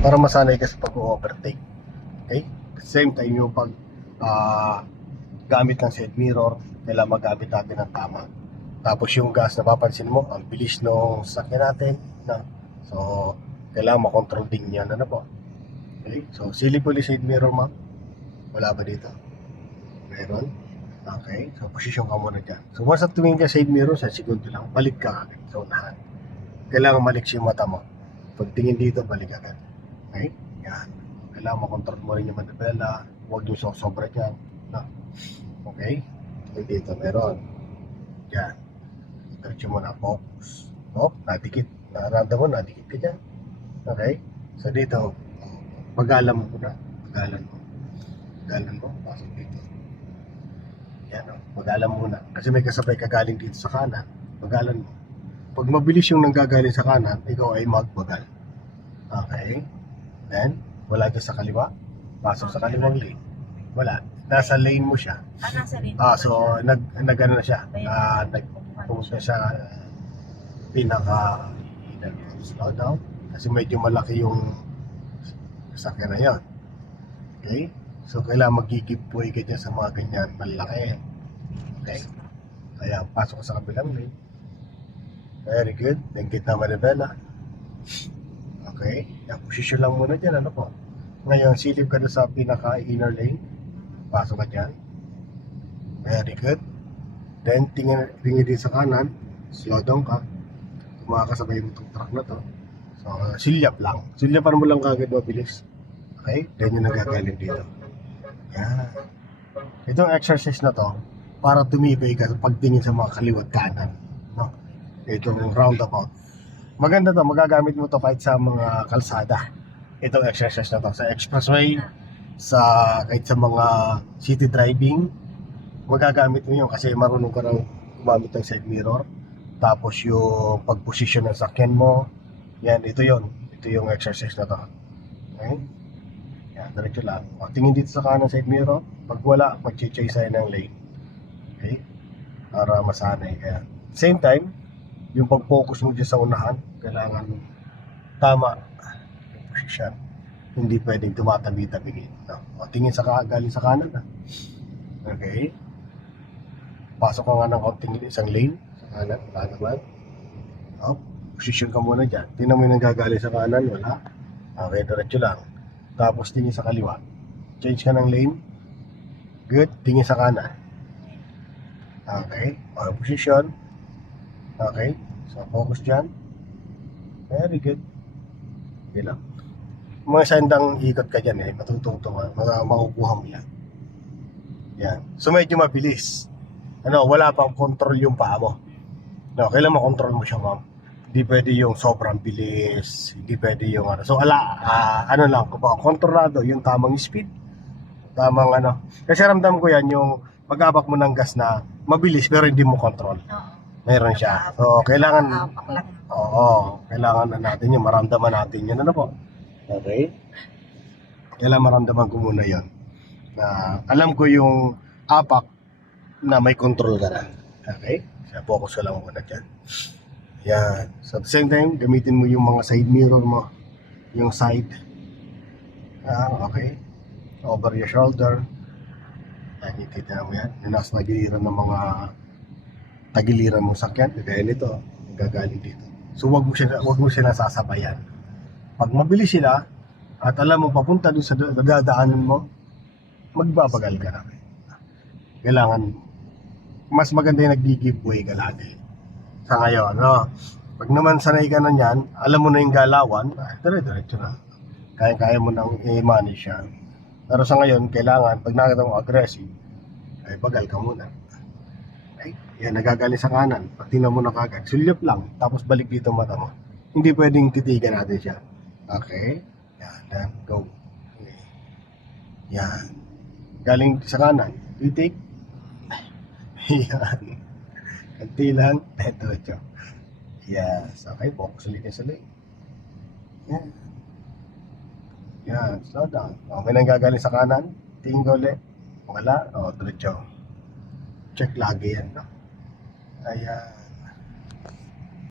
para masanay ka sa pag-overtake. Okay? Same time yung pag gamit ng side mirror, kailangan magamit natin ng tama. Tapos yung gas, napapansin mo, ang bilis nung sakyan natin. Na? So, kailangan makontrol din yan. Ano po? Okay? So, silip ulit side mirror, ma'am. Wala ba dito? Meron? Okay. So, posisyon ka muna dyan. So, once na tumingin ka side mirror, sa segundo lang, balik ka agad sa unahan. Kailangan maliksi yung mata mo. Pag tingin dito, balik agad. Okay? Yan. Kailangan makontrol mo rin yung manibela. Huwag yung sobra dyan. No? Okay? So, dito, meron. Yan. Diretso mo na, focus. Oh, nadikit. Naranda mo, nadikit ka dyan. Okay? So, dito, pag-alam mo na. Pag-alam mo. Pag-alam mo, pasok dito. Yan, o. Pag-alam muna. Kasi may kasabay ka galing dito sa kanan. Pag-alam mo. Pag mabilis yung nanggagaling sa kanan, ikaw ay magbagal. Okay? Then, wala dyan sa kaliwa. Pasok sa kaliwang lane. Wala. Nasa lane mo siya. Nasa rin. So, nag-ano na siya. Nag-pumunta siya pinaka slow down. Kasi medyo malaki yung sasakyan na yun. Okay? So, kailangan mag-give way ka dyan sa mga ganyan. Malaki. Okay? Kaya, pasok ka sa kabilang lane. Very good. Then, kita manibela. Okay? Yan, posisyon lang muna dyan. Ano po? Ngayon, silip ka na sa pinaka-inner lane. Pasok ka dyan. Very good. Then, tingin din sa kanan. Slow down ka. Kumakasabay mo itong truck na to. So, silyap lang. Silyapan mo lang kagad mabilis. Okay? Then, yung nagagaling dito. Yan. Itong exercise na to, para tumibay ka sa pagtingin sa mga kaliwat kanan. No? Itong roundabout. Maganda to, magagamit mo to kahit sa mga kalsada. Itong exercise na to, sa expressway, kahit sa mga city driving, magagamit mo yun kasi marunong ka nang gumamit ng side mirror. Tapos yung pag-position ng sakyan mo, yan, ito yung exercise na to. Okay? Yan, diretso lang. O, tingin dito sa kanan side mirror. Pag wala, mag-chase sa'yo ng lane. Okay? Para masanay ka. Same time, yung pag-focus mo dyan sa unahan, kailangan tama yung position. Hindi pwedeng tumatabi-tabi. No? O, tingin galing sa kanan. Okay? Pasok ka nga ng konting isang lane. Sa kanan, wala naman. O, position ka muna dyan. Tingnan mo yung nanggagaling sa kanan, wala. Okay, diretso lang. Tapos tingin sa kaliwa. Change ka ng lane. Good, tingin sa kanan. Okay, o, position. Okay, so focus dyan. Very good. Okay lang. Mga sandang ikot ka dyan matututo ka, makukuha mo yan. Yan. So medyo mabilis. Wala pang control yung paa mo. Kailan makontrol mo siya, ma'am. Hindi pwede yung sobrang bilis. Hindi pwede yung So lang, kontrolado yung tamang speed. Tamang Kasi ramdam ko yan yung pag-abak mo ng gas na mabilis pero hindi mo control. Meron siya. So, kailangan, kailangan na natin yun, maramdaman natin yun. Ano po? Okay? Kailangan maramdaman ko muna yun. Na alam ko yung apak na may control ka na. Okay? So, focus ka lang muna dyan. Yan. So, at the same time, gamitin mo yung mga side mirror mo. Yung side. Okay? Over your shoulder. Yan, kita mo yan. Yung nasa nagiliran ng mga tagiliran mong sakyan, kaya nito, gagaling dito. So wag mo sila sasabayan. Pag mabilis sila, at alam mo papunta doon sa dadaanan mo, magbabagal ka na. Kailangan, mas maganda yung nag-give way ka lagi. Sa ngayon, pag naman sanay ka na yan, alam mo na yung galawan, dire-diretso na. Kaya mo nang i-manage yan. Pero sa ngayon, kailangan, pag nakita mo aggressive, ay bagal ka muna. Okay? Yan, nagagaling sa kanan. Pag tingnan mo na kagad, sulyap lang. Tapos balik dito mata mo. Hindi pwedeng titigan natin siya. Okay? Yan, then go. Okay. Yan. Galing sa kanan. Titig. Yan. Kanti lang. Diretso. Yes. Okay, focus ulit sa lane. Yan. Yan, slow down. May nanggagaling sa kanan. Tingin ka ulit. Wala. Diretso. Check lagi yan, Ayan.